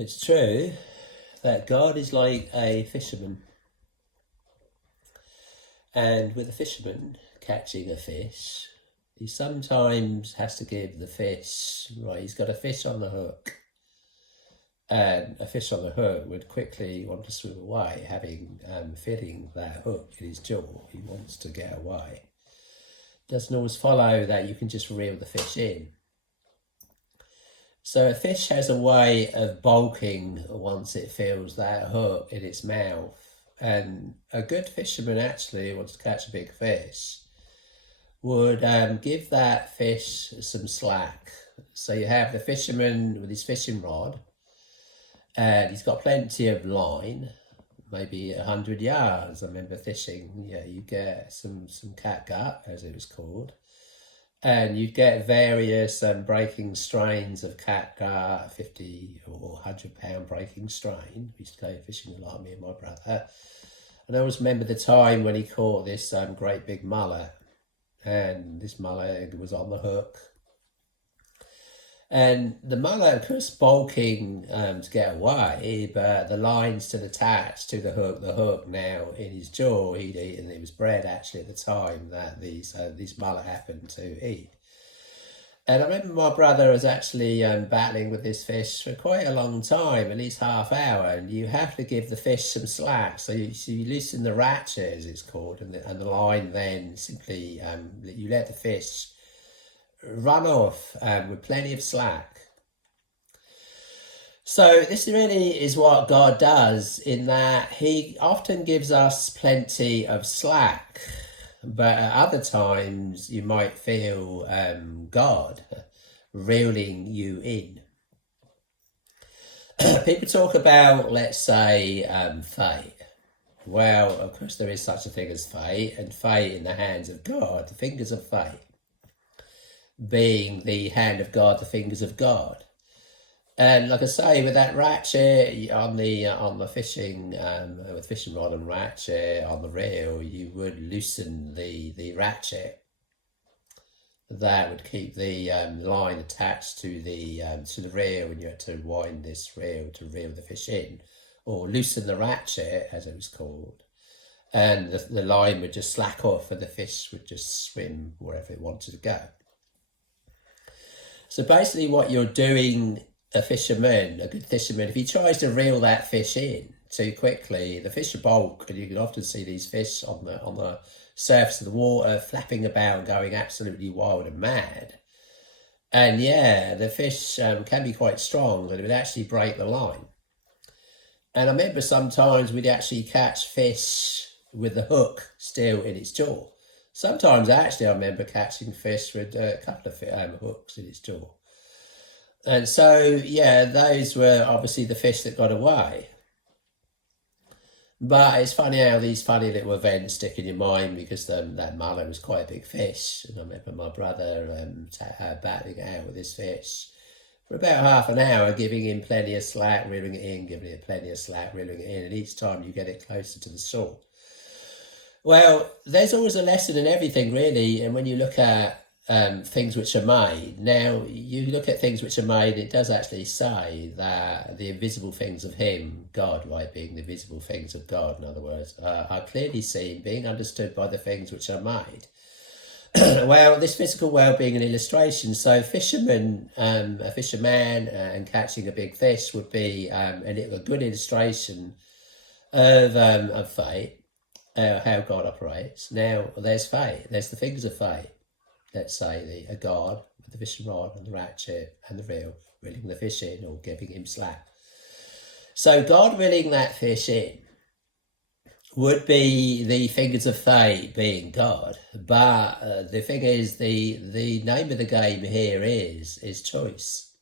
It's true that God is like a fisherman, and with a fisherman catching a fish, he sometimes has to give the fish, right, he's got a fish on the hook, and a fish on the hook would quickly want to swim away, having fitting that hook in his jaw. He wants to get away. Doesn't always follow that you can just reel the fish in. So a fish has a way of bulking once it feels that hook in its mouth. And a good fisherman actually wants to catch a big fish would give that fish some slack. So you have the fisherman with his fishing rod, and he's got plenty of line, maybe 100 yards. I remember fishing, you get some catgut, as it was called, and you'd get various breaking strains of catgut, 50 or 100-pound breaking strain. We used to go fishing a lot, me and my brother. And I always remember the time when he caught this great big mullet, and this mullet was on the hook. And the mullet, of course, bulking to get away, but the line still attached to the hook now in his jaw. He'd eaten, it was bread actually at the time that these mullet happened to eat. And I remember my brother was actually battling with this fish for quite a long time, at least half hour, and you have to give the fish some slack. So you loosen the ratchet, as it's called, and the line then simply, you let the fish run off with plenty of slack. So this really is what God does, in that he often gives us plenty of slack, but at other times you might feel God reeling you in. People talk about, let's say, fate. Well, of course there is such a thing as fate, and fate in the hands of God, the fingers of fate, being the hand of God, the fingers of God. And like I say, with that ratchet on the fishing, with fishing rod and ratchet on the reel, you would loosen the ratchet. That would keep the line attached to the reel, and you had to wind this reel to reel the fish in, or loosen the ratchet, as it was called. And the line would just slack off, and the fish would just swim wherever it wanted to go. So basically what you're doing, a good fisherman, if he tries to reel that fish in too quickly, the fish are bulk, and you can often see these fish on the surface of the water flapping about, going absolutely wild and mad. And the fish can be quite strong, and it would actually break the line. And I remember sometimes we'd actually catch fish with the hook still in its jaw. Sometimes actually I remember catching fish with a couple of hooks in its jaw. And so, those were obviously the fish that got away. But it's funny how these funny little events stick in your mind, because that mullet was quite a big fish. And I remember my brother battling it out with this fish for about half an hour, giving him plenty of slack, reeling it in, giving it plenty of slack, reeling it in. And each time you get it closer to the shore. Well, there's always a lesson in everything, really. And when you look at things which are made, now you look at things which are made, it does actually say that the invisible things of him, God, right, being the visible things of God, in other words, are clearly seen, being understood by the things which are made. Well, this physical world being an illustration, so a fisherman and catching a big fish would be a good illustration of fate. How God operates. Now, there's fate. There's the fingers of fate. Let's say a God with the fishing rod and the ratchet and the reel, reeling the fish in or giving him slack. So God reeling that fish in would be the fingers of fate, being God. But the thing is, the name of the game here is choice.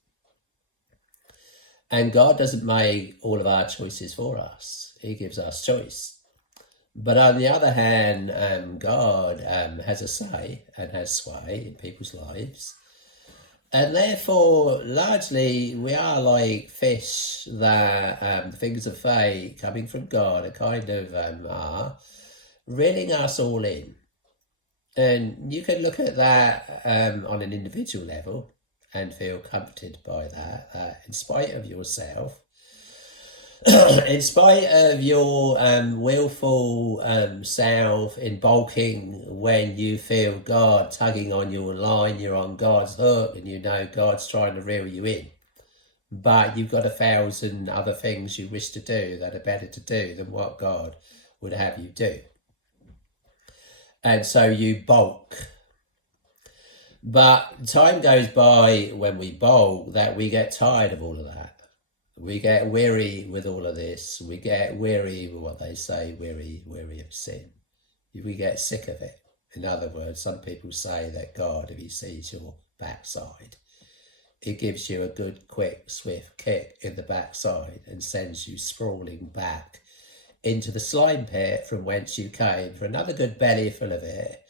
And God doesn't make all of our choices for us. He gives us choice. But on the other hand, God has a say and has sway in people's lives. And therefore, largely, we are like fish that the fingers of fate coming from God are kind of are reeling us all in. And you can look at that on an individual level and feel comforted by that in spite of yourself, In spite of your willful self in bulking, when you feel God tugging on your line, you're on God's hook and you know God's trying to reel you in. But you've got 1,000 other things you wish to do that are better to do than what God would have you do. And so you bulk. But time goes by when we bulk that we get tired of all of that. We get weary with all of this. We get weary with what they say, weary of sin. We get sick of it. In other words, some people say that God, if he sees your backside, he gives you a good, quick, swift kick in the backside and sends you sprawling back into the slime pit from whence you came for another good belly full of it,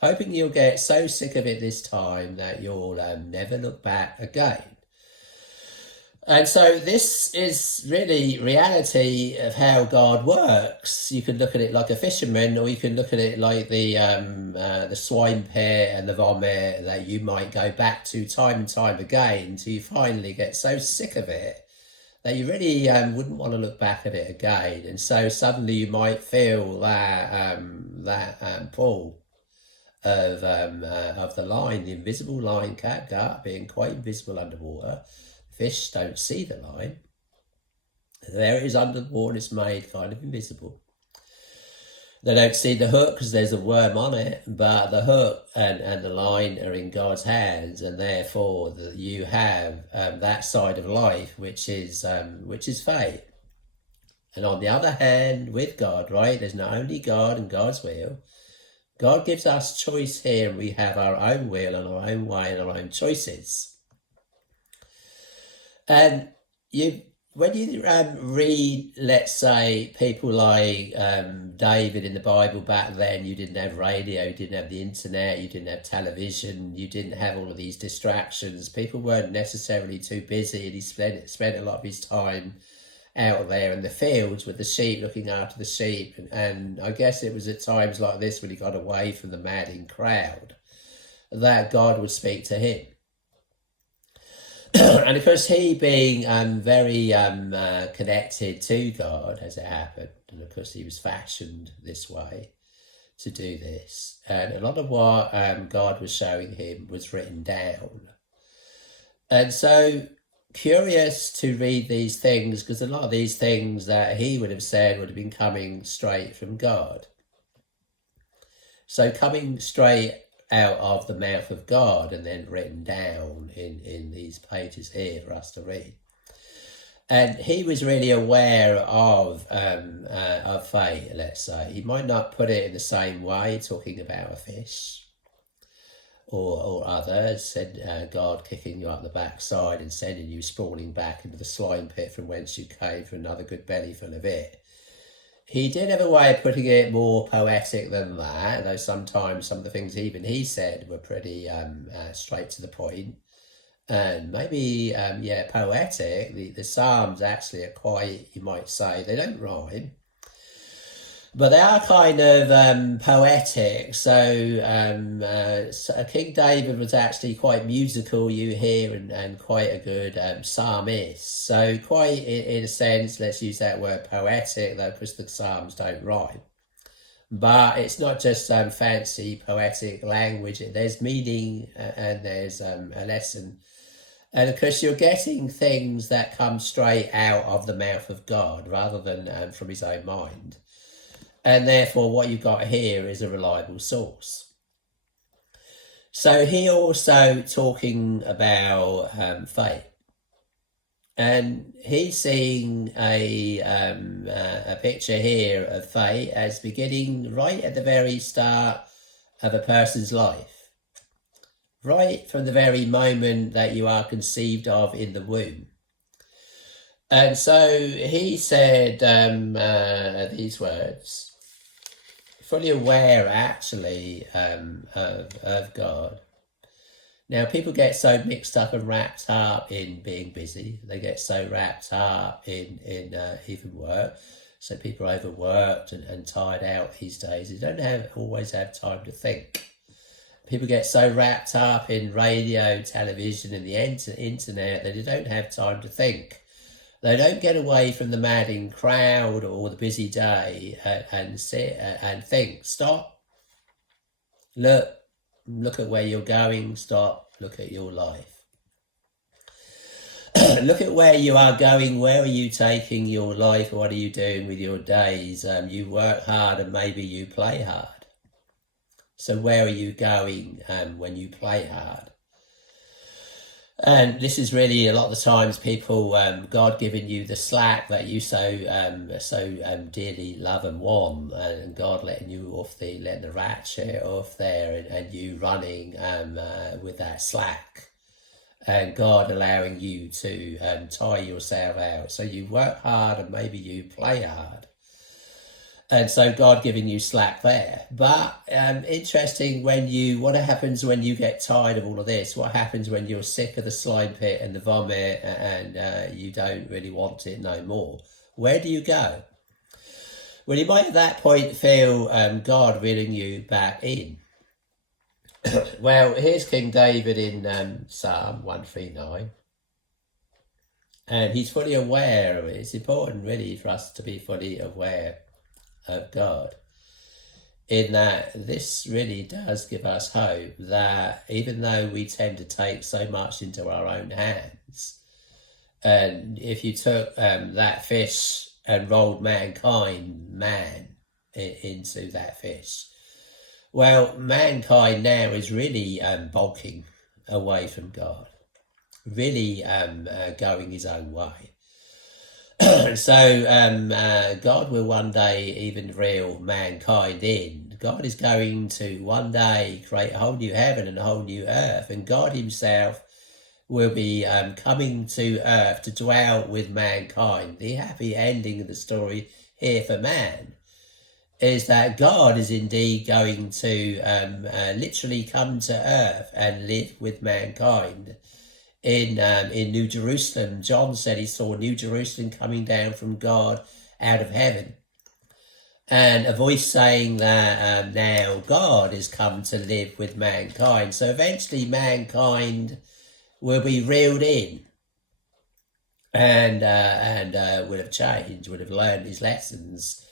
hoping you'll get so sick of it this time that you'll never look back again. And so this is really reality of how God works. You can look at it like a fisherman, or you can look at it like the swine pit and the vomit that you might go back to time and time again until you finally get so sick of it that you really wouldn't want to look back at it again. And so suddenly you might feel that pull of the line, the invisible line kept up, being quite invisible underwater. Fish don't see the line. There it is under the water, it's made kind of invisible. They don't see the hook because there's a worm on it, but the hook and the line are in God's hands, and therefore you have that side of life, which is faith. And on the other hand, with God, right, there's not only God and God's will. God gives us choice here, and we have our own will and our own way and our own choices. And when you read, let's say, people like David in the Bible back then, you didn't have radio, you didn't have the internet, you didn't have television, you didn't have all of these distractions. People weren't necessarily too busy, and he spent a lot of his time out there in the fields with the sheep, looking after the sheep. And I guess it was at times like this, when he got away from the madding crowd, that God would speak to him. And of course, he being very connected to God, as it happened, and of course he was fashioned this way to do this, and a lot of what God was showing him was written down. And so curious to read these things, because a lot of these things that he would have said would have been coming straight from God. So coming straight out of the mouth of God and then written down in these pages here for us to read. And he was really aware of fate, let's say. He might not put it in the same way, talking about a fish or others, said God kicking you up the backside and sending you sprawling back into the slime pit from whence you came for another good belly full of it. He did have a way of putting it more poetic than that, though sometimes some of the things even he said were pretty straight to the point. And maybe, poetic. The Psalms actually are quite, you might say, they don't rhyme, but they are kind of poetic. So King David was actually quite musical, you hear, and quite a good psalmist. So quite, in a sense, let's use that word poetic, though, because the Psalms don't rhyme. But it's not just fancy poetic language. There's meaning and there's a lesson. And of course, you're getting things that come straight out of the mouth of God rather than from his own mind. And therefore, what you've got here is a reliable source. So he also talking about faith. And he's seeing a picture here of faith as beginning right at the very start of a person's life. Right from the very moment that you are conceived of in the womb. And so he said these words, fully aware actually of God. Now people get so mixed up and wrapped up in being busy. They get so wrapped up in even work. So people are overworked and tired out these days. They don't always have time to think. People get so wrapped up in radio, television and the internet that they don't have time to think. They don't get away from the madding crowd or the busy day and sit and think, stop, look at where you're going, stop, look at your life. Look at where you are going, where are you taking your life, what are you doing with your days? You work hard and maybe you play hard. So where are you going when you play hard? And this is really a lot of the times people, God giving you the slack that you so dearly love and want, and God letting the ratchet off there, and you running with that slack, and God allowing you to tire yourself out. So you work hard and maybe you play hard. And so God giving you slack there. But interesting, what happens when you get tired of all of this? What happens when you're sick of the slime pit and the vomit and you don't really want it no more? Where do you go? Well, you might at that point feel God reeling you back in. Well, here's King David in Psalm 139. And he's fully aware of it. It's important really for us to be fully aware of God, in that this really does give us hope that even though we tend to take so much into our own hands, and if you took that fish and rolled man into that fish, well, mankind now is really bulking away from God, really going his own way. So God will one day even reel mankind in. God is going to one day create a whole new heaven and a whole new earth, and God himself will be coming to earth to dwell with mankind. The happy ending of the story here for man is that God is indeed going to literally come to earth and live with mankind. In New Jerusalem, John said he saw New Jerusalem coming down from God out of heaven. And a voice saying that now God is come to live with mankind. So eventually mankind will be reeled in and would have changed, would have learned his lessons.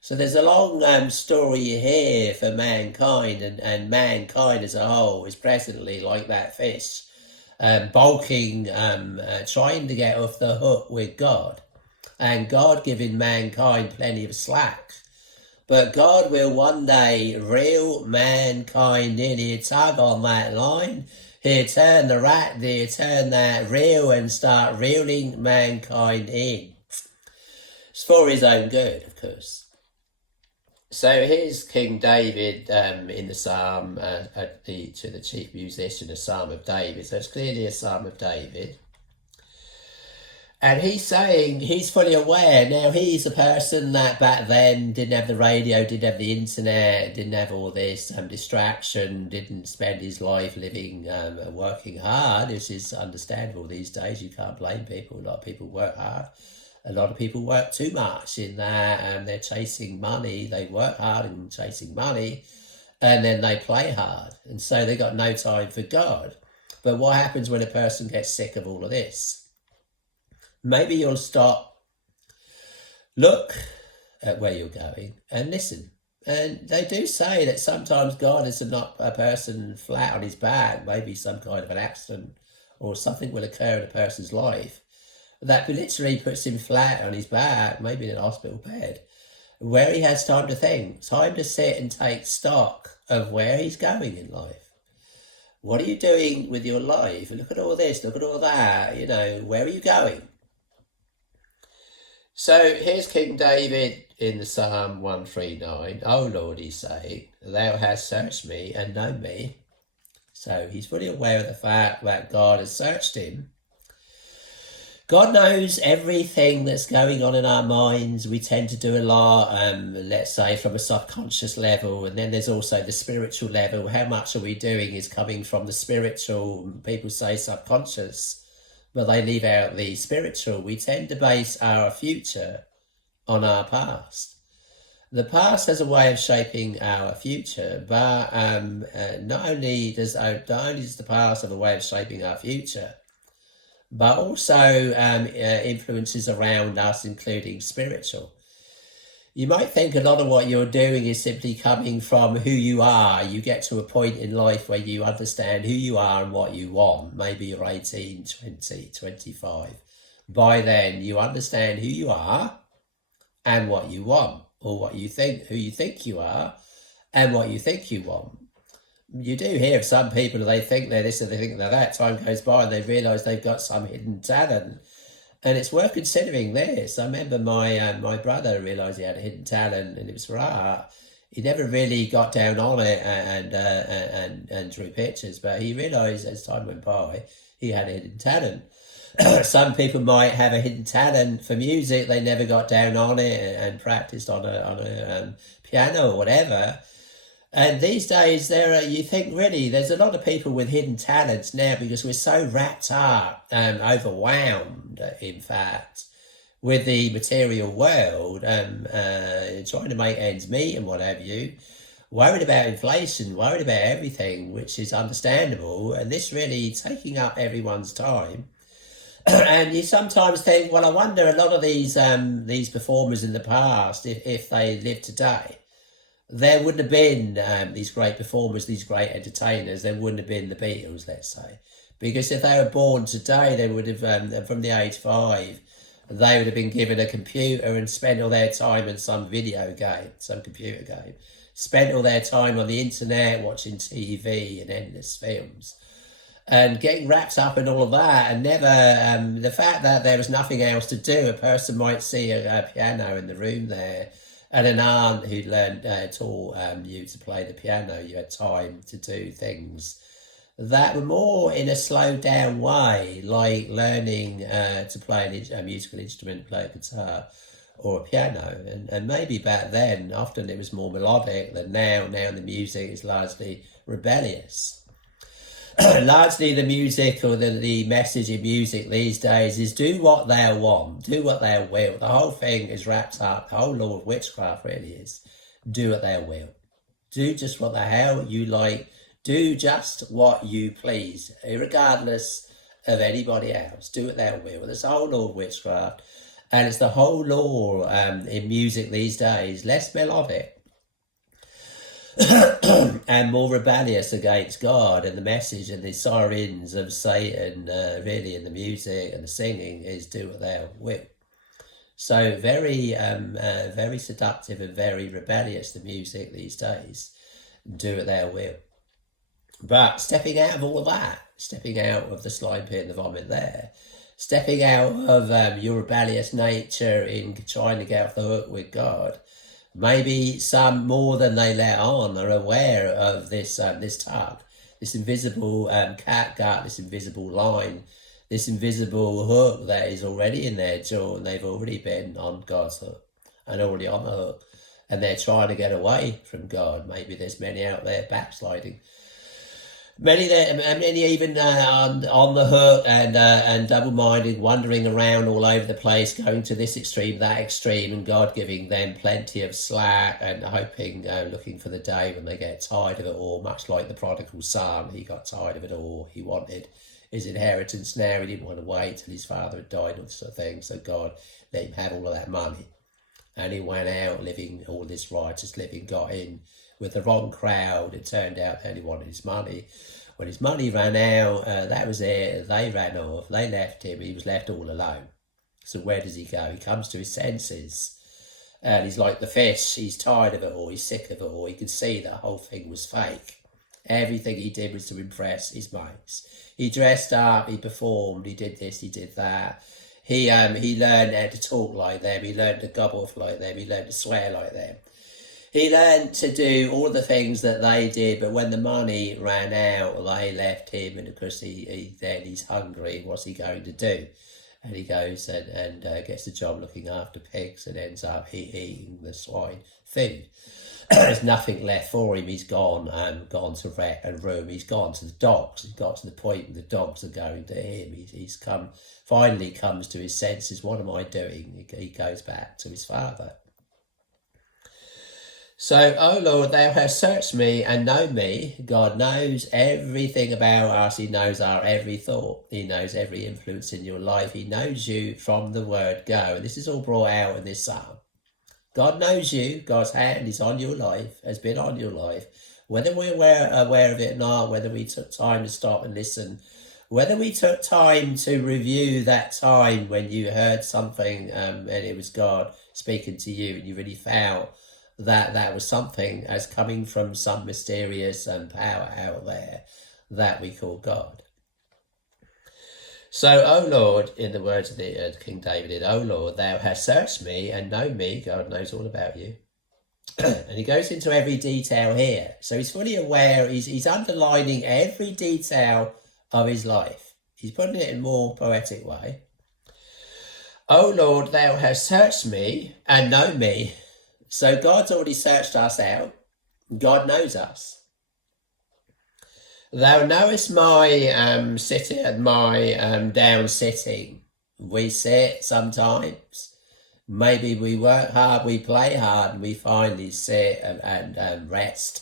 So there's a long story here for mankind, and mankind as a whole is presently like that fish, bulking, trying to get off the hook with God, and God giving mankind plenty of slack. But God will one day reel mankind in. He'll tug on that line, he'll turn that reel and start reeling mankind in. It's for his own good, of course. So here's King David in the psalm to the chief musician, a psalm of David. So it's clearly a psalm of David. And he's saying he's fully aware. Now, he's a person that back then didn't have the radio, didn't have the internet, didn't have all this distraction, didn't spend his life living and working hard. This is understandable these days. You can't blame people. A lot of people work hard. A lot of people work too much in that, and they're chasing money. They work hard and chasing money, and then they play hard. And so they got no time for God. But what happens when a person gets sick of all of this? Maybe you'll stop, look at where you're going, and listen. And they do say that sometimes God is not a person flat on his back. Maybe some kind of an accident or something will occur in a person's life that literally puts him flat on his back, maybe in a hospital bed, where he has time to think, time to sit and take stock of where he's going in life. What are you doing with your life? Look at all this, look at all that, where are you going? So here's King David in the Psalm 139. "O Lord," he's saying, "thou hast searched me and known me." So he's fully aware of the fact that God has searched him. God knows everything that's going on in our minds. We tend to do a lot, let's say, from a subconscious level, and then there's also the spiritual level. How much are we doing is coming from the spiritual. People say subconscious, but they leave out the spiritual. We tend to base our future on our past. The past has a way of shaping our future, but not only does the past have a way of shaping our future, but also influences around us, including spiritual. You might think a lot of what you're doing is simply coming from who you are. You get to a point in life where you understand who you are and what you want. Maybe you're 18, 20, 25. By then, you understand who you are and what you want, or what you think, who you think you are and what you think you want. You do hear of some people, they think they're this and they think they're that. Time goes by and they realise they've got some hidden talent. And it's worth considering this. I remember my brother realised he had a hidden talent, and it was for art. He never really got down on it and drew pictures, but he realised as time went by he had a hidden talent. Some people might have a hidden talent for music. They never got down on it and practiced on a piano or whatever. And these days, you think really there's a lot of people with hidden talents now, because we're so wrapped up and overwhelmed, in fact, with the material world, trying to make ends meet and what have you, worried about inflation, worried about everything, which is understandable, and this really taking up everyone's time. And you sometimes think, well, I wonder, a lot of these performers in the past, if they lived today, there wouldn't have been these great performers, these great entertainers. There wouldn't have been the Beatles, let's say. Because if they were born today, they would have, from the age 5, they would have been given a computer and spent all their time in some video game, some computer game. Spent all their time on the internet, watching TV and endless films. And getting wrapped up in all of that, and never, the fact that there was nothing else to do. A person might see a piano in the room there, and an aunt who taught you to play the piano. You had time to do things that were more in a slowed down way, like learning to play a musical instrument, play a guitar or a piano. And maybe back then, often it was more melodic than now. Now the music is largely rebellious. Largely the music, or the message in music these days, is do what thou want, do what thou will. The whole thing is wrapped up, the whole law of witchcraft really is, do what thou will. Do just what the hell you like, do just what you please, regardless of anybody else. Do what thou will. That's the whole law of witchcraft, and it's the whole law in music these days, less melodic and more rebellious against God, and the message and the sirens of Satan really in the music and the singing is do what thou will. So very very seductive and very rebellious, the music these days, do what thou will. But stepping out of all of that, stepping out of the slime pit and the vomit there, stepping out of your rebellious nature in trying to get off the hook with God, maybe some more than they let on are aware of this tug, this invisible catgut, this invisible line, this invisible hook that is already in their jaw, and they've already been on God's hook and already on the hook, and they're trying to get away from God. Maybe there's many out there backsliding. Many even on the hook and double-minded, wandering around all over the place, going to this extreme, that extreme, and God giving them plenty of slack and hoping, looking for the day when they get tired of it all, much like the prodigal son. He got tired of it all. He wanted his inheritance now. He didn't want to wait till his father had died, or sort of thing. So God let him have all of that money. And he went out living all this righteous living, got in with the wrong crowd. It turned out that he wanted his money. When his money ran out, that was it. They ran off. They left him. He was left all alone. So where does he go? He comes to his senses. And he's like the fish. He's tired of it all. He's sick of it all. He can see the whole thing was fake. Everything he did was to impress his mates. He dressed up. He performed. He did this. He did that. He learned how to talk like them. He learned to gob off like them. He learned to swear like them. He learned to do all the things that they did, but when the money ran out, they left him, and of course he's hungry. What's he going to do? And he goes and gets a job looking after pigs, and ends up eating the swine food. There's nothing left for him. He's gone to wreck and ruin. He's gone to the dogs. He's got to the point where the dogs are going to him. He's finally comes to his senses. What am I doing? He goes back to his father. So, O Lord, thou hast searched me and known me. God knows everything about us. He knows our every thought. He knows every influence in your life. He knows you from the word go. And this is all brought out in this psalm. God knows you. God's hand is on your life, has been on your life. Whether we're aware of it or not, whether we took time to stop and listen, whether we took time to review that time when you heard something and it was God speaking to you and you really felt that was something as coming from some mysterious power out there that we call God. So, O Lord, in the words of the King David, O Lord, thou hast searched me and known me. God knows all about you. And he goes into every detail here. So he's fully aware, he's underlining every detail of his life. He's putting it in a more poetic way. O Lord, thou hast searched me and known me. So God's already searched us out. God knows us. Thou knowest my sitting and my down sitting. We sit sometimes. Maybe we work hard, we play hard, and we finally sit and rest.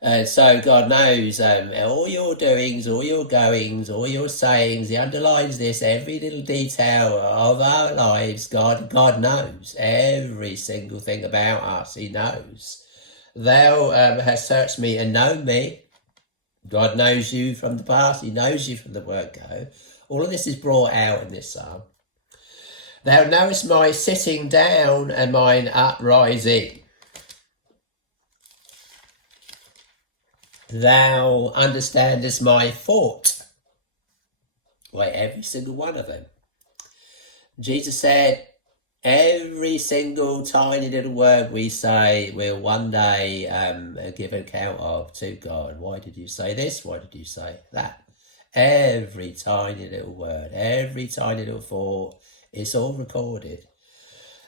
And so God knows all your doings, all your goings, all your sayings. He underlines this, every little detail of our lives. God knows every single thing about us. He knows. Thou hast searched me and known me. God knows you from the past. He knows you from the word go. All of this is brought out in this psalm. Thou knowest my sitting down and mine uprising. Thou understandest my thought. Wait, every single one of them. Jesus said, every single tiny little word we say will one day give account of to God. Why did you say this? Why did you say that? Every tiny little word, every tiny little thought, it's all recorded.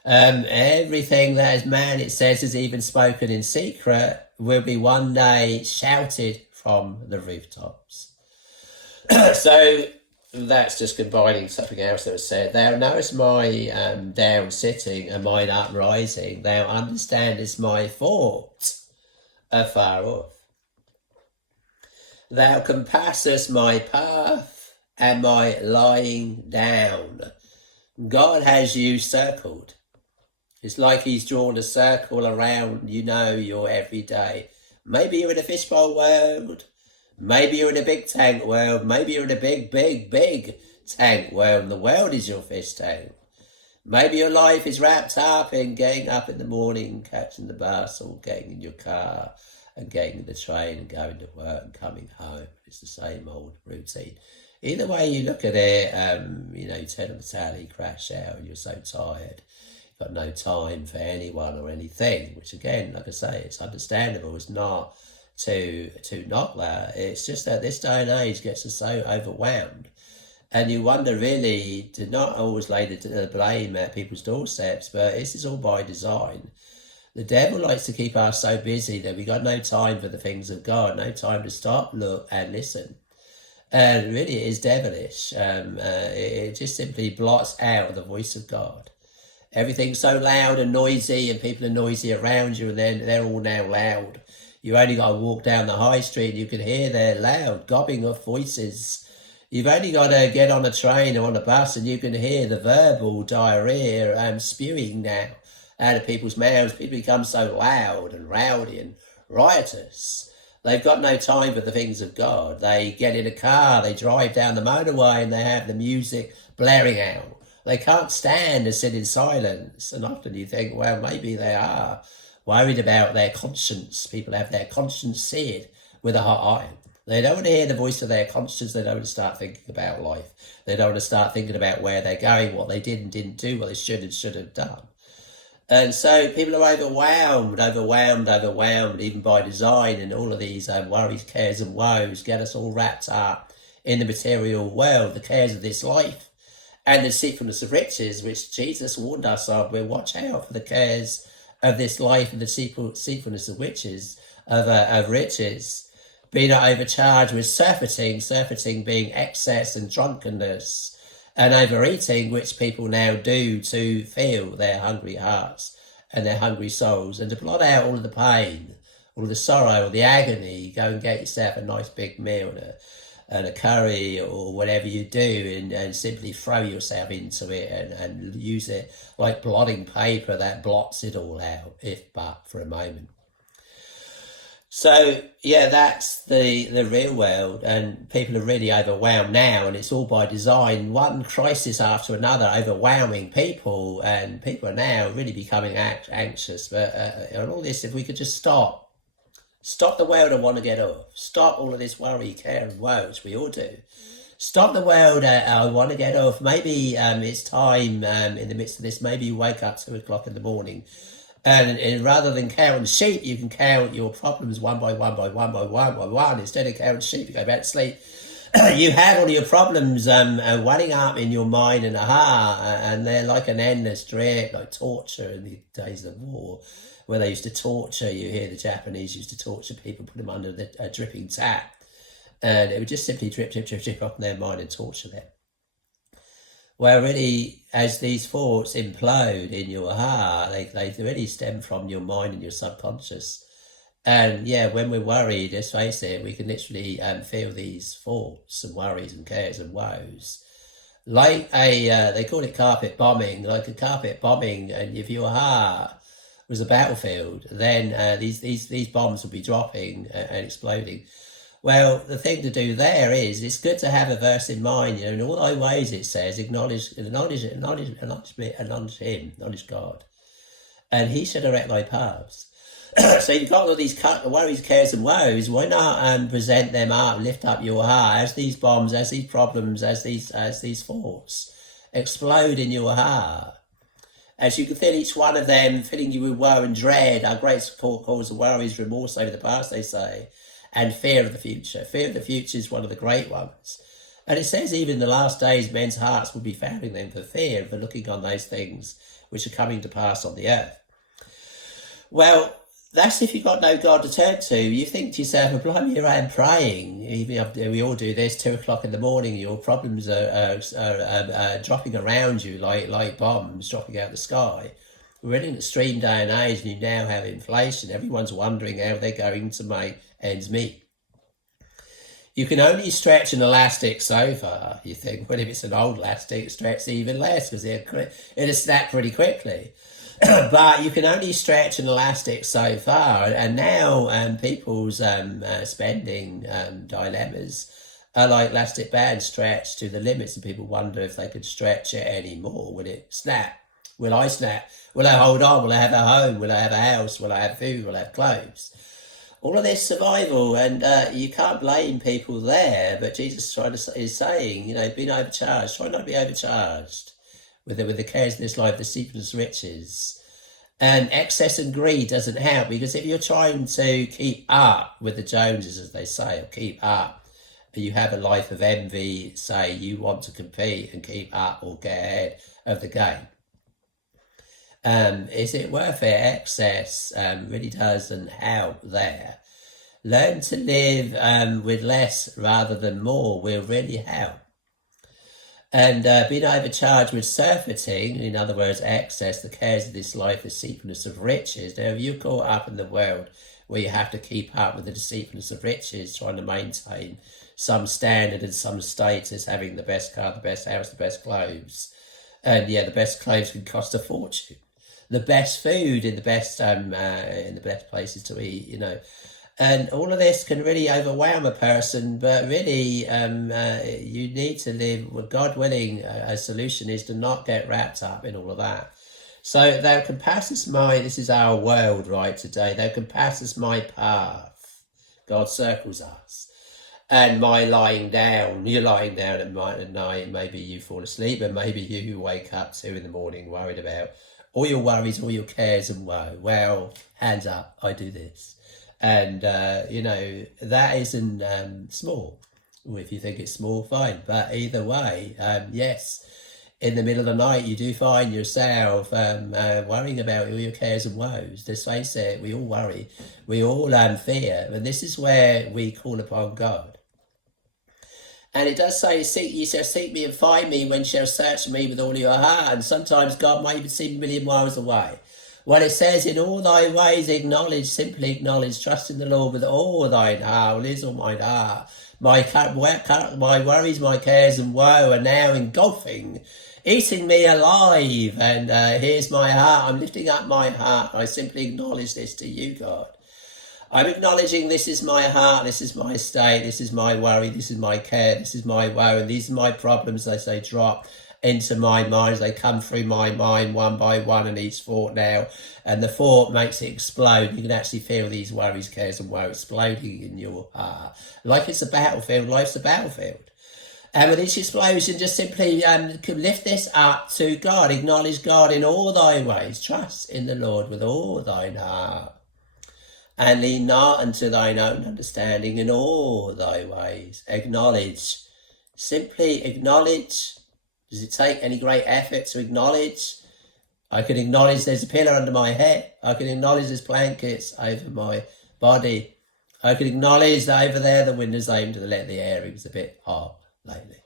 Everything that is man, it says, is even spoken in secret, will be one day shouted from the rooftops. So that's just combining something else that was said. Thou knowest my down sitting and mine uprising. Thou understandest my thought afar off. Thou compassest my path and my lying down. God has you circled. It's like he's drawn a circle around, your every day. Maybe you're in a fishbowl world. Maybe you're in a big tank world. Maybe you're in a big, big, big tank world. And the world is your fish tank. Maybe your life is wrapped up in getting up in the morning, catching the bus, or getting in your car and getting in the train and going to work and coming home. It's the same old routine. Either way you look at it, you turn on the telly, crash out, and you're so tired. Got no time for anyone or anything, which again, like I say, it's understandable. It's not to knock that. It's just that this day and age gets us so overwhelmed. And you wonder really to not always lay the blame at people's doorsteps, but this is all by design. The devil likes to keep us so busy that we got no time for the things of God, no time to stop, look and listen. And really it is devilish. It just simply blots out the voice of God. Everything's so loud and noisy and people are noisy around you and they're all now loud. You only got to walk down the high street and you can hear their loud gobbing of voices. You've only got to get on a train or on a bus and you can hear the verbal diarrhea spewing now out of people's mouths. People become so loud and rowdy and riotous. They've got no time for the things of God. They get in a car, they drive down the motorway and they have the music blaring out. They can't stand to sit in silence. And often you think, well, maybe they are worried about their conscience. People have their conscience seared with a hot iron. They don't want to hear the voice of their conscience. They don't want to start thinking about life. They don't want to start thinking about where they're going, what they did and didn't do, what they should have done. And so people are overwhelmed, even by design. And all of these worries, cares and woes get us all wrapped up in the material world, the cares of this life. And the deceitfulness of riches, which Jesus warned us of. We'll watch out for the cares of this life and the deceitfulness of riches, Be not overcharged with surfeiting being excess and drunkenness, and overeating, which people now do to fill their hungry hearts and their hungry souls. And to blot out all of the pain, all of the sorrow, or the agony, go and get yourself a nice big meal and a curry or whatever you do, and simply throw yourself into it and use it like blotting paper that blots it all out, if but for a moment. So yeah, that's the real world, and people are really overwhelmed now, and it's all by design. One crisis after another, overwhelming people, and people are now really becoming anxious. But on all this, if we could just stop the world and want to get off, stop all of this worry, care, and woe, which we all do. Stop the world. I want to get off. Maybe it's time in the midst of this. Maybe you wake up 2 o'clock in the morning. And rather than counting sheep, you can count your problems one by one by one by one by one. Instead of counting sheep, you go back to sleep. You have all your problems welling up in your mind and heart, and they're like an endless drip, like torture in the days of war, where they used to torture. You hear the Japanese used to torture people, put them under a dripping tap, and it would just simply drip, drip, drip, drip up in their mind and torture them. Well, really, as these thoughts implode in your heart, they really stem from your mind and your subconscious. And yeah, when we're worried, let's face it, we can literally feel these thoughts and worries and cares and woes. Like they call it carpet bombing, like a carpet bombing, and if your heart was a battlefield, then these bombs would be dropping and exploding. Well, the thing to do there is, it's good to have a verse in mind, in all thy ways, it says, acknowledge him, acknowledge God, and he shall direct thy paths. So you've got all these worries, cares, and woes. Why not present them up, lift up your heart as these bombs, as these problems, as these thoughts explode in your heart. As you can feel each one of them filling you with woe and dread. Our great cause of worry is remorse over the past, they say, and fear of the future. Fear of the future is one of the great ones. And it says even in the last days, men's hearts will be failing them for fear, for looking on those things which are coming to pass on the earth. Well, that's if you've got no God to turn to. You think to yourself, well, blimey, here I am praying. We all do this, 2 o'clock in the morning. Your problems are dropping around you like bombs dropping out of the sky. We're in an extreme day and age, and you now have inflation. Everyone's wondering how they're going to make ends meet. You can only stretch an elastic so far, you think. Well, if it's an old elastic, stretch even less, because it'll snap pretty quickly. But you can only stretch an elastic so far, and now people's spending dilemmas are like elastic bands stretched to the limits, and people wonder if they could stretch it anymore. Will it snap? Will I snap? Will I hold on? Will I have a home? Will I have a house? Will I have food? Will I have clothes? All of this survival, and you can't blame people there, but Jesus is saying, being overcharged, try not to be overcharged with the cares of this life, the deceitfulness riches. And excess and greed doesn't help, because if you're trying to keep up with the Joneses, as they say, or keep up, you have a life of envy, say you want to compete and keep up or get ahead of the game. Is it worth it? Excess really doesn't help there. Learn to live with less rather than more will really help. And being overcharged with surfeiting, in other words, excess, the cares of this life, the deceitfulness of riches. Now, if you're caught up in the world where you have to keep up with the deceitfulness of riches, trying to maintain some standard and some status, having the best car, the best house, the best clothes, and yeah, the best clothes can cost a fortune. The best food in the best places to eat, and all of this can really overwhelm a person. But really, you need to live. Well, God willing, a solution is to not get wrapped up in all of that. So thou compassest this is our world right today. Thou compassest my path. God circles us. And my lying down, you're lying down at night, maybe you fall asleep, and maybe you wake up 2 in the morning worried about all your worries, all your cares and woe. Well, hands up, I do this. And, that isn't small. If you think it's small, fine. But either way, yes, in the middle of the night, you do find yourself worrying about all your cares and woes. Let's face it, we all worry. We all fear. And this is where we call upon God. And it does say, you shall seek me and find me when you shall search me with all your heart. And sometimes God might even seem a million miles away. Well, it says, in all thy ways acknowledge, simply acknowledge, trust in the Lord with all thine heart, with his all mine heart. My worries, my cares and woe are now engulfing, eating me alive. And here's my heart. I'm lifting up my heart. I simply acknowledge this to you, God. I'm acknowledging this is my heart, this is my state, this is my worry, this is my care, this is my woe, and these are my problems as they drop into my mind, as they come through my mind one by one, and each thought now, and the thought makes it explode. You can actually feel these worries, cares and woe exploding in your heart. Like it's a battlefield, life's a battlefield. And with each explosion, just simply lift this up to God, acknowledge God in all thy ways, trust in the Lord with all thine heart. And lean not unto thine own understanding in all thy ways. Acknowledge. Simply acknowledge. Does it take any great effort to acknowledge? I can acknowledge there's a pillow under my head. I can acknowledge there's blankets over my body. I can acknowledge that over there the window's open to let the air in. It's a bit hot lately.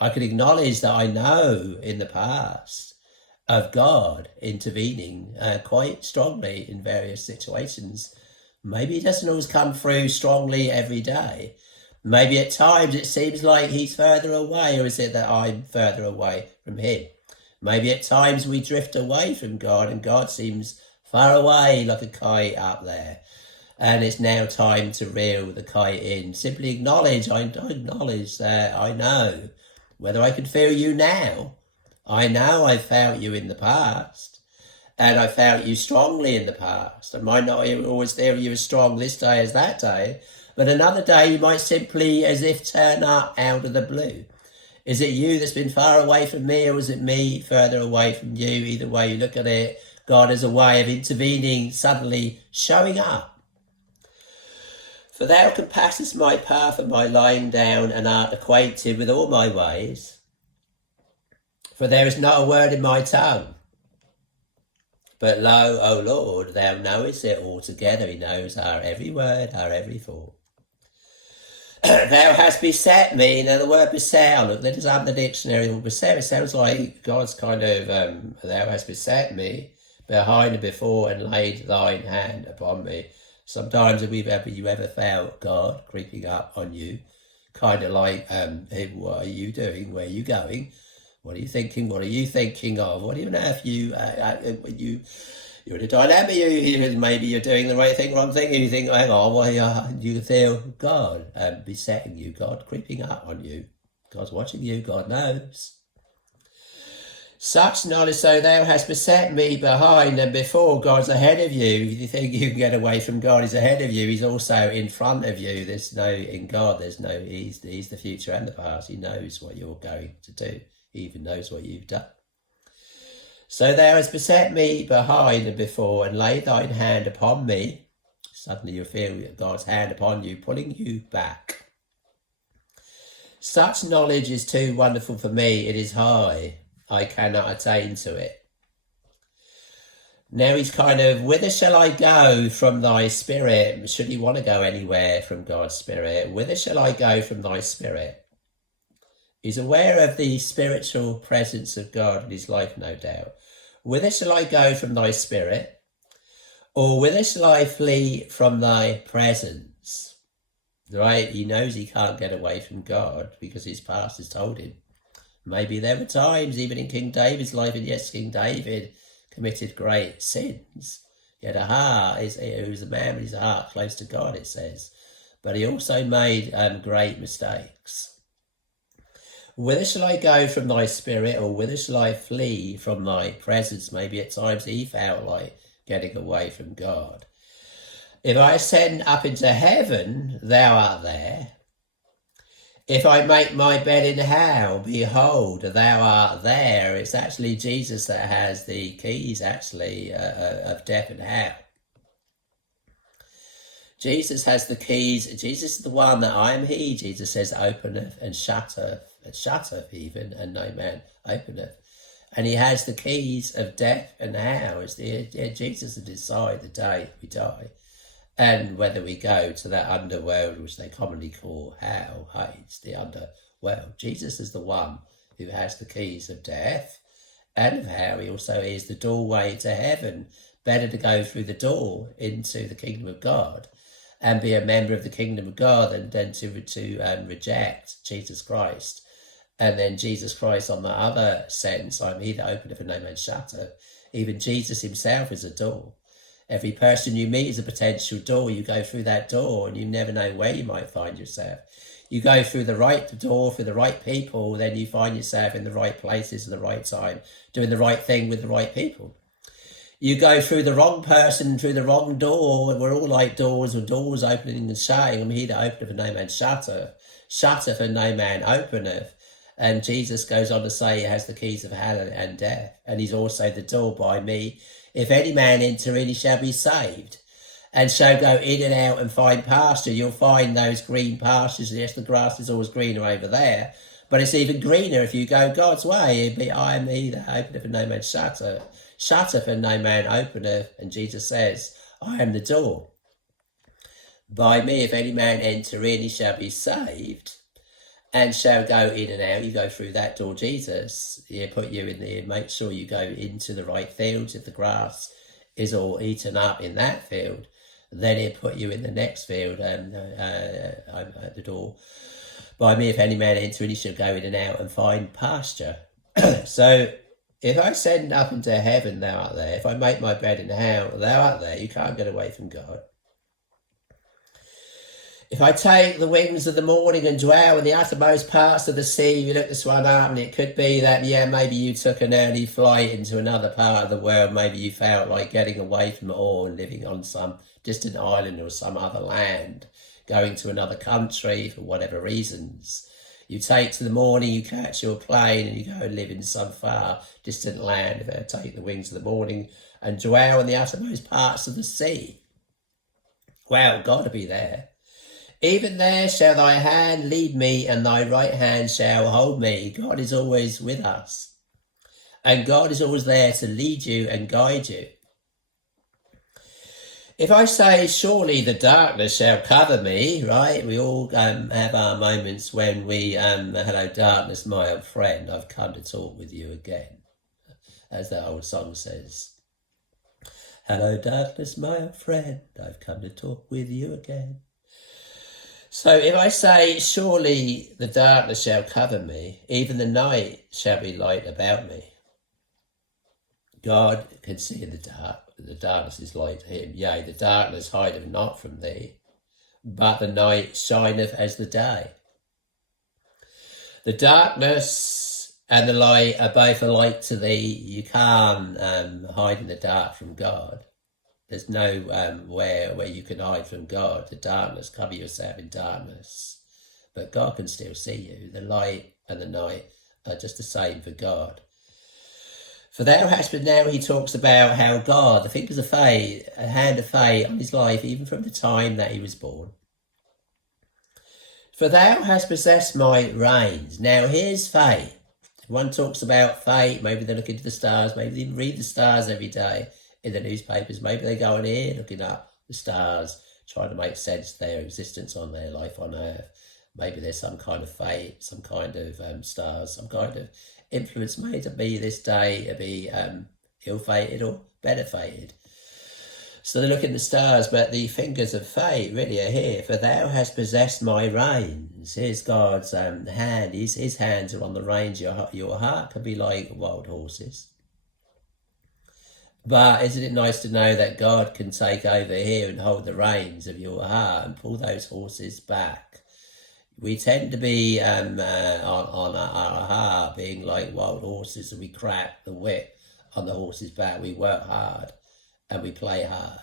I can acknowledge that I know in the past of God intervening quite strongly in various situations. Maybe he doesn't always come through strongly every day. Maybe at times it seems like he's further away, or is it that I'm further away from him? Maybe at times we drift away from God and God seems far away like a kite up there. And it's now time to reel the kite in. Simply acknowledge, I acknowledge that I know. Whether I can feel you now, I know I felt you in the past, and I felt you strongly in the past. I might not always feel you as strong this day as that day, but another day you might simply as if turn up out of the blue. Is it you that's been far away from me, or is it me further away from you? Either way you look at it, God has a way of intervening, suddenly showing up. For thou compassest my path and my lying down, and art acquainted with all my ways. For there is not a word in my tongue. But lo, O Lord, thou knowest it altogether. He knows our every word, our every thought. Thou hast beset me. Now the word beset, I looked at it up in the dictionary. Beset, it sounds like God's kind of, thou hast beset me behind and before, and laid thine hand upon me. Sometimes have you ever felt God creeping up on you? Kind of like, hey, what are you doing? Where are you going? What are you thinking? What are you thinking of? What do you know if you're in a dilemma? Maybe you're doing the right thing, wrong thing, and you think, hang on, well, you feel God besetting you, God creeping up on you. God's watching you, God knows. Such knowledge, so thou hast beset me behind and before. God's ahead of you. If you think you can get away from God, he's ahead of you. He's also in front of you. In God, he's the future and the past. He knows what you're going to do. He even knows what you've done. So thou hast beset me behind and before, and laid thine hand upon me. Suddenly you feel God's hand upon you, pulling you back. Such knowledge is too wonderful for me. It is high. I cannot attain to it. Now he's kind of, whither shall I go from thy spirit? Should he want to go anywhere from God's spirit? Whither shall I go from thy spirit? He's aware of the spiritual presence of God in his life, no doubt. Whither shall I go from thy spirit? Or whither shall I flee from thy presence? Right? He knows he can't get away from God because his past has told him. Maybe there were times, even in King David's life, and yes, King David committed great sins. He had a heart, he was a man with his heart close to God, it says. But he also made great mistakes. Whither shall I go from thy spirit, or whither shall I flee from thy presence? Maybe at times he felt like getting away from God. If I ascend up into heaven, thou art there. If I make my bed in hell, behold, thou art there. It's actually Jesus that has the keys, actually, of death and hell. Jesus has the keys. Jesus is the one that I am he. Jesus says, openeth and shutteth even, and no man openeth. And he has the keys of death and hell. It's Jesus will decide the day we die. And whether we go to that underworld, which they commonly call hell, Hades, the underworld. Jesus is the one who has the keys of death and of how he also is the doorway to heaven. Better to go through the door into the kingdom of God and be a member of the kingdom of God than to reject Jesus Christ. And then Jesus Christ, on the other sense, I'm he that openeth and no man shutteth. Even Jesus himself is a door. Every person you meet is a potential door. You go through that door and you never know where you might find yourself. You go through the right door for the right people, then you find yourself in the right places at the right time, doing the right thing with the right people. You go through the wrong person, through the wrong door, and we're all like doors, or doors opening and shutting. I'm he that openeth and no man shutteth, shutteth and no man openeth. And Jesus goes on to say he has the keys of hell and death, and he's also the door. By me, if any man enter in, he shall be saved, and shall go in and out and find pasture. You'll find those green pastures. Yes, the grass is always greener over there, but it's even greener if you go God's way. I am he that openeth and no man shutteth and no man openeth. And Jesus says, I am the door. By me, if any man enter in, he shall be saved, and shall go in and out. You go through that door, Jesus. He put you in there. Make sure you go into the right fields. If the grass is all eaten up in that field, then he'll put you in the next field. And I'm at the door. By me, if any man enter in, he shall go in and out and find pasture. So if I send up into heaven, thou art there. If I make my bed in hell, thou art there. You can't get away from God. If I take the wings of the morning and dwell in the uttermost parts of the sea, you look this one up, and it could be that, maybe you took an early flight into another part of the world. Maybe you felt like getting away from it all and living on some distant island or some other land, going to another country for whatever reasons. You take to the morning, you catch your plane, and you go and live in some far distant land. If I take the wings of the morning and dwell in the uttermost parts of the sea, well, God will be there. Even there shall thy hand lead me, and thy right hand shall hold me. God is always with us. And God is always there to lead you and guide you. If I say, surely the darkness shall cover me, right? We all have our moments when we, hello darkness, my old friend, I've come to talk with you again. As that old song says. Hello darkness, my old friend, I've come to talk with you again. So if I say, surely the darkness shall cover me, even the night shall be light about me. God can see in the dark. The darkness is light to him. Yea, the darkness hideth not from thee, but the night shineth as the day. The darkness and the light are both alike to thee. You can't hide in the dark from God. There's no where you can hide from God. The darkness, cover yourself in darkness. But God can still see you. The light and the night are just the same for God. For thou hast been, now he talks about how God, the fingers of fate, a hand of fate on his life, even from the time that he was born. For thou hast possessed my reins. Now here's fate. One talks about fate, maybe they look into the stars, maybe they read the stars every day in the newspapers. Maybe they go in here looking up the stars, trying to make sense of their existence on their life on earth. Maybe there's some kind of fate, some kind of stars, some kind of influence made to be this day to be ill-fated or better-fated. So they look in the stars, but the fingers of fate really are here. For thou hast possessed my reins. Here's God's hand. His hands are on the reins. Your heart can be like wild horses. But isn't it nice to know that God can take over here and hold the reins of your heart and pull those horses back? We tend to be on our heart being like wild horses, and we crack the whip on the horse's back. We work hard and we play hard.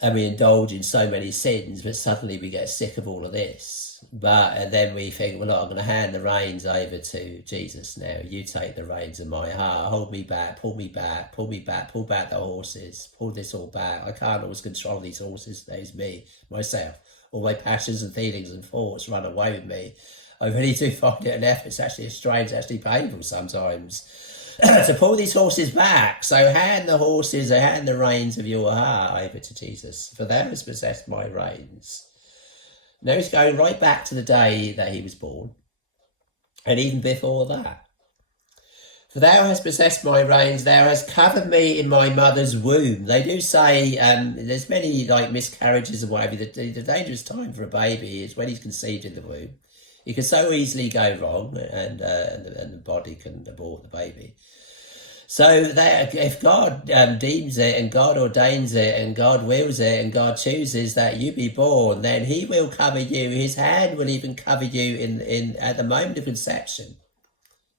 And we indulge in so many sins, but suddenly we get sick of all of this. And then we think, well, look, I'm going to hand the reins over to Jesus now. You take the reins of my heart. Hold me back, pull me back, pull me back, pull back the horses. Pull this all back. I can't always control these horses. There's me, myself. All my passions and feelings and thoughts run away with me. I really do find it an effort. It's actually strange, it's actually painful sometimes to pull these horses back. So hand the reins of your heart over to Jesus. For thou hast possessed my reins. Now he's going right back to the day that he was born. And even before that. For thou hast possessed my reins, thou hast covered me in my mother's womb. They do say there's many like miscarriages and whatever. The dangerous time for a baby is when he's conceived in the womb. It can so easily go wrong, and the body can abort the baby. So that if God deems it, and God ordains it, and God wills it, and God chooses that you be born, then he will cover you. His hand will even cover you in at the moment of conception.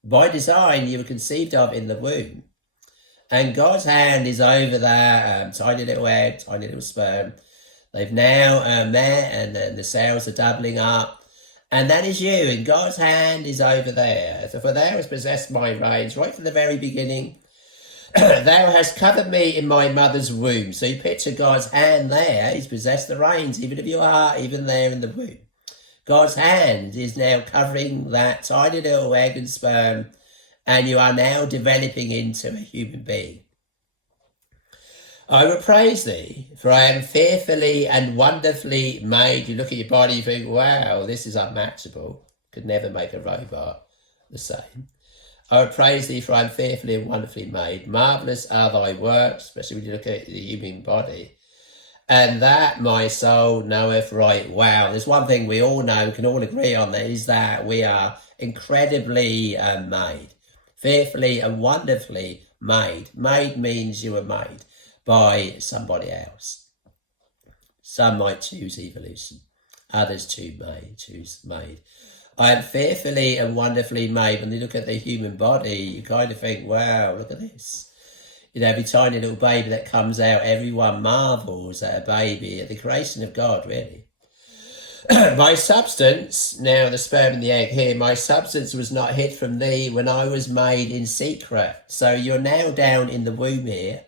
By design, you were conceived of in the womb. And God's hand is over that tiny little egg, tiny little sperm. They've now met, and the cells are doubling up. And that is you, and God's hand is over there. So for thou hast possessed my reins, right from the very beginning. Thou hast covered me in my mother's womb. So you picture God's hand there. He's possessed the reins, even of your heart, even there in the womb. God's hand is now covering that tiny little egg and sperm, and you are now developing into a human being. I will praise thee, for I am fearfully and wonderfully made. You look at your body, you think, wow, this is unmatchable. Could never make a robot the same. I will praise thee, for I am fearfully and wonderfully made. Marvellous are thy works, especially when you look at the human body. And that my soul knoweth right. Wow, there's one thing we all know, can all agree on, that is that we are incredibly made. Fearfully and wonderfully made. Made means you were made by somebody else. Some might choose evolution. Others choose made. I am fearfully and wonderfully made. When you look at the human body, you kind of think, wow, look at this. You know, every tiny little baby that comes out, everyone marvels at a baby, at the creation of God, really. My substance, now the sperm and the egg here, my substance was not hid from thee when I was made in secret. So you're now down in the womb here.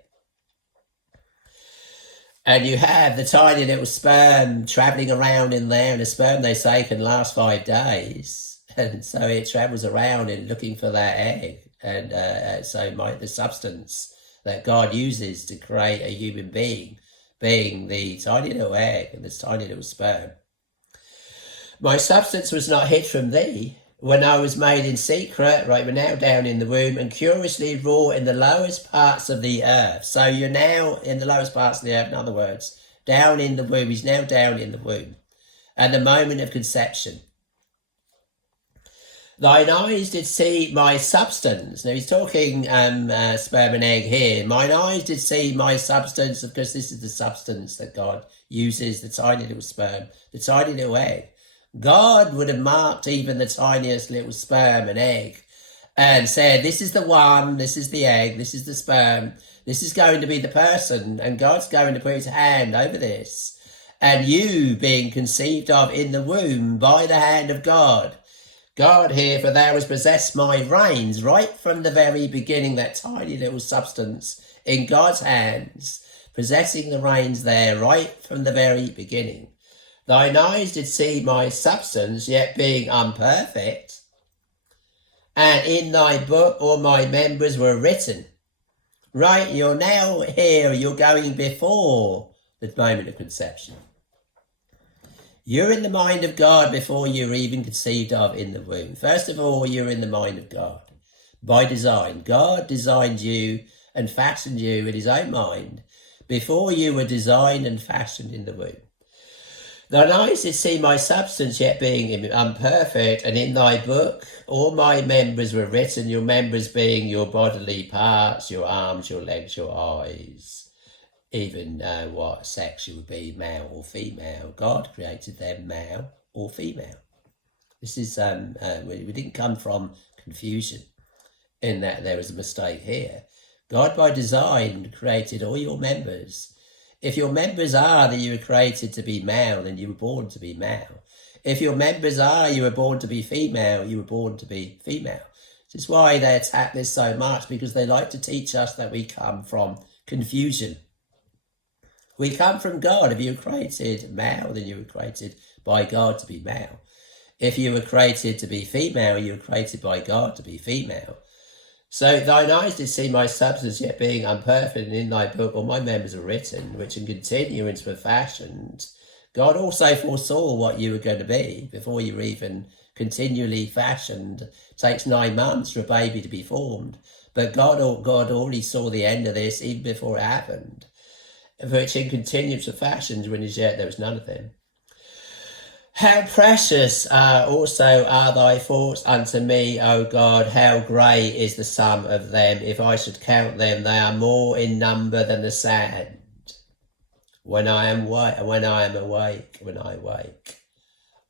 And you have the tiny little sperm travelling around in there. And the sperm, they say, can last 5 days. And so it travels around and looking for that egg. And the substance that God uses to create a human being, being the tiny little egg and this tiny little sperm. My substance was not hid from thee when I was made in secret. Right, we're now down in the womb, and curiously wrought in the lowest parts of the earth. So you're now in the lowest parts of the earth, in other words, down in the womb. He's now down in the womb at the moment of conception. Thine eyes did see my substance. Now he's talking sperm and egg here. Mine eyes did see my substance, because this is the substance that God uses, the tiny little sperm, the tiny little egg. God would have marked even the tiniest little sperm and egg and said, this is the one, this is the egg, this is the sperm, this is going to be the person, and God's going to put his hand over this. And you being conceived of in the womb by the hand of God. God here, for thou hast possessed my reins, right from the very beginning, that tiny little substance in God's hands, possessing the reins there right from the very beginning. Thine eyes did see my substance, yet being unperfect, and in thy book all my members were written. Right, you're now here, you're going before the moment of conception. You're in the mind of God before you're even conceived of in the womb. First of all, you're in the mind of God by design. God designed you and fashioned you in his own mind before you were designed and fashioned in the womb. Thine eyes did see my substance, yet being unperfect, and in thy book all my members were written, your members being your bodily parts, your arms, your legs, your eyes, even what sex you would be, male or female. God created them male or female. This is, we didn't come from confusion in that there was a mistake here. God by design created all your members. If your members are that you were created to be male, then you were born to be male. If your members are you were born to be female, you were born to be female. This is why they attack this so much, because they like to teach us that we come from confusion. We come from God. If you were created male, then you were created by God to be male. If you were created to be female, you were created by God to be female. So thine eyes did see my substance, yet being unperfect, and in thy book all my members are written, which in continuance were fashioned. God also foresaw what you were going to be before you were even continually fashioned. It takes 9 months for a baby to be formed. But God already saw the end of this even before it happened. For it's in continuance of fashions, when as yet there was none of them. How precious also are thy thoughts unto me, O God. How great is the sum of them. If I should count them, they are more in number than the sand. When I wake,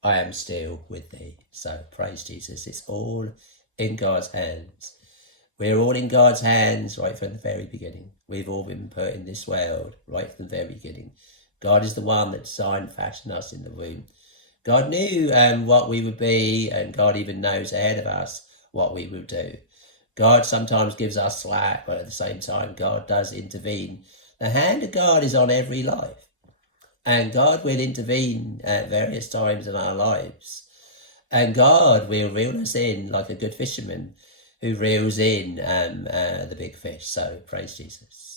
I am still with thee. So praise Jesus. It's all in God's hands. We're all in God's hands right from the very beginning. We've all been put in this world right from the very beginning. God is the one that designed and fashioned us in the womb. God knew what we would be, and God even knows ahead of us what we will do. God sometimes gives us slack, but at the same time, God does intervene. The hand of God is on every life, and God will intervene at various times in our lives. And God will reel us in like a good fisherman who reels in the big fish. So praise Jesus.